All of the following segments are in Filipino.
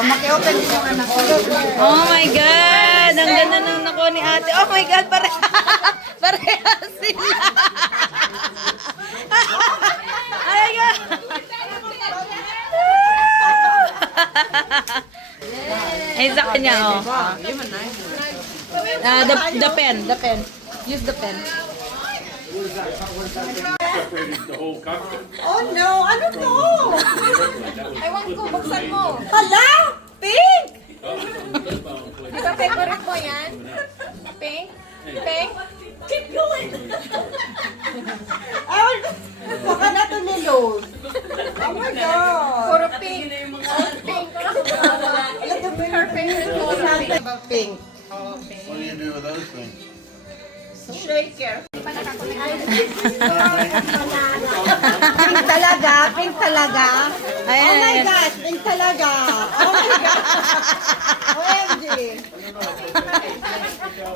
Maki-open din yung anak ko. Oh my God! Ang ganda ng nako ni ate. Oh my God! Parehas sila! Oh my God! Ay, sa kanya, oh. The pen. Use the pen. Oh no! Ano to? Ewan ko, buksan mo. Hala! Pink! Di ba favorite mo yan? Pink? Pink? Keep going! Ay, baka na to niload. Oh my God! Puro pink. Pink. Look at her favorite. Pink. What do you do with those things? Shaker. Di pa nakakulit. Pink talaga, pink talaga. Ayan, Oh my ayan. gosh, pink talaga. Oh my God. OMG.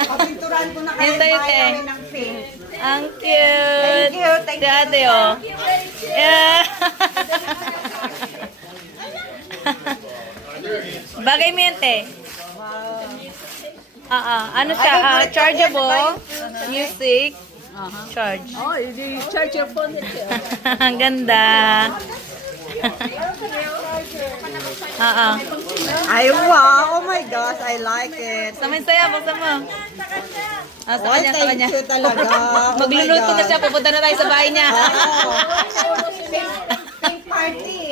Kapinturan ko na kayo Ito, ito. bayarin ng pink. Ang cute. Thank you, thank Si ate, oh. Yeah. Bagay mo yan, te. Ano siya? Chargeable. Music. Charge. Oh, you charge your phone with you. Ang ganda. Ay, wow. Oh my gosh, I like it. Sa saya, buksan mo. Sa Oh, kanya, sa thank kanya. you talaga. Oh my Magluluto na God. siya. Pupunta na tayo sa bahay niya. Oo. Pink party.